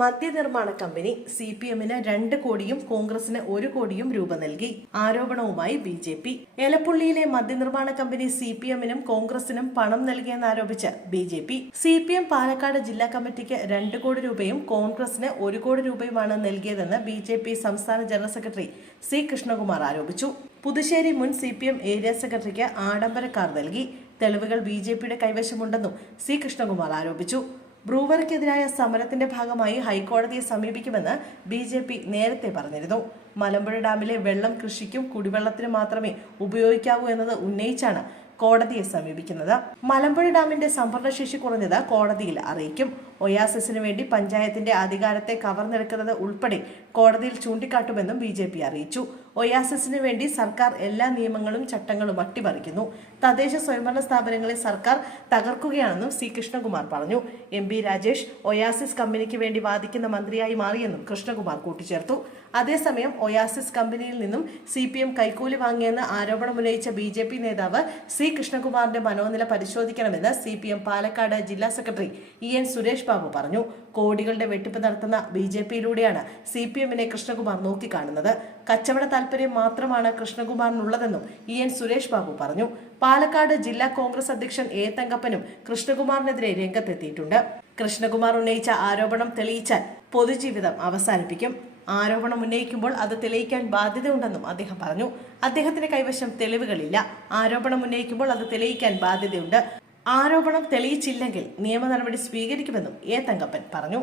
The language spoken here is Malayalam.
മദ്യനിർമ്മാണ കമ്പനി CPM-ന് 2 കോടിയും കോൺഗ്രസിന് 1 കോടിയും രൂപ നൽകി. ആരോപണവുമായി BJP. എലപ്പുള്ളിയിലെ മദ്യനിർമ്മാണ കമ്പനി CPM-നും കോൺഗ്രസിനും പണം നൽകിയെന്നാരോപിച്ച് BJP. CPM പാലക്കാട് ജില്ലാ കമ്മിറ്റിക്ക് 2 കോടി രൂപയും കോൺഗ്രസിന് 1 കോടി രൂപയുമാണ് നൽകിയതെന്ന് BJP സംസ്ഥാന ജനറൽ സെക്രട്ടറി C കൃഷ്ണകുമാർ ആരോപിച്ചു. പുതുശ്ശേരി മുൻ CPM ഏരിയ സെക്രട്ടറിക്ക് ആഡംബര കാർ നൽകി. തെളിവുകൾ BJPയുടെ കൈവശമുണ്ടെന്നും C കൃഷ്ണകുമാർ ആരോപിച്ചു. ബ്രൂവറിക്കെതിരായ സമരത്തിന്റെ ഭാഗമായി ഹൈക്കോടതിയെ സമീപിക്കുമെന്ന് BJP നേരത്തെ പറഞ്ഞിരുന്നു. മലമ്പുഴ ഡാമിലെ വെള്ളം കൃഷിക്കും കുടിവെള്ളത്തിനും മാത്രമേ ഉപയോഗിക്കാവൂ എന്നത് ഉന്നയിച്ചാണ് കോടതിയെ സമീപിക്കുന്നത്. മലമ്പുഴ ഡാമിന്റെ സംഭരണശേഷി കുറഞ്ഞത് കോടതിയിൽ അറിയിക്കും. ഒയാസിസിന് വേണ്ടി പഞ്ചായത്തിന്റെ അധികാരത്തെ കവർന്നെടുക്കുന്നത് ഉൾപ്പെടെ കോടതിയിൽ ചൂണ്ടിക്കാട്ടുമെന്നും BJP അറിയിച്ചു. ഒയാസിസിന് വേണ്ടി സർക്കാർ എല്ലാ നിയമങ്ങളും ചട്ടങ്ങളും അട്ടിമറിക്കുന്നു. തദ്ദേശ സ്വയംഭരണ സ്ഥാപനങ്ങളെ സർക്കാർ തകർക്കുകയാണെന്നും C കൃഷ്ണകുമാർ പറഞ്ഞു. MP രാജേഷ് ഒയാസിസ് കമ്പനിക്ക് വേണ്ടി വാദിക്കുന്ന മന്ത്രിയായി മാറിയെന്നും കൃഷ്ണകുമാർ കൂട്ടിച്ചേർത്തു. അതേസമയം ഒയാസിസ് കമ്പനിയിൽ നിന്നും CPM കൈക്കൂലി വാങ്ങിയെന്ന് ആരോപണമുന്നയിച്ച BJP നേതാവ് C കൃഷ്ണകുമാറിന്റെ മനോനില പരിശോധിക്കണമെന്ന് CPM പാലക്കാട് ജില്ലാ സെക്രട്ടറി EN സുരേഷ് ബാബു പറഞ്ഞു. കോടികളുടെ വെട്ടിപ്പ് നടത്തുന്ന BJPയിലൂടെയാണ് CPM-നെ കൃഷ്ണകുമാർ നോക്കിക്കാണുന്നത്. കച്ചവട താൽപര്യം മാത്രമാണ് കൃഷ്ണകുമാറിനുള്ളതെന്നും EN സുരേഷ് ബാബു പറഞ്ഞു. പാലക്കാട് ജില്ലാ കോൺഗ്രസ് അധ്യക്ഷൻ A തങ്കപ്പനും കൃഷ്ണകുമാറിനെതിരെ രംഗത്തെത്തിയിട്ടുണ്ട്. കൃഷ്ണകുമാർ ഉന്നയിച്ച ആരോപണം തെളിയിച്ചാൽ പൊതുജീവിതം അവസാനിപ്പിക്കും. ആരോപണം ഉന്നയിക്കുമ്പോൾ അത് തെളിയിക്കാൻ ബാധ്യതയുണ്ടെന്നും അദ്ദേഹം പറഞ്ഞു. അദ്ദേഹത്തിന്റെ കൈവശം തെളിവുകളില്ല. ആരോപണം ഉന്നയിക്കുമ്പോൾ അത് തെളിയിക്കാൻ ബാധ്യതയുണ്ട്. ആരോപണം തെളിയിച്ചില്ലെങ്കിൽ നിയമ നടപടി സ്വീകരിക്കുമെന്നും A തങ്കപ്പൻ പറഞ്ഞു.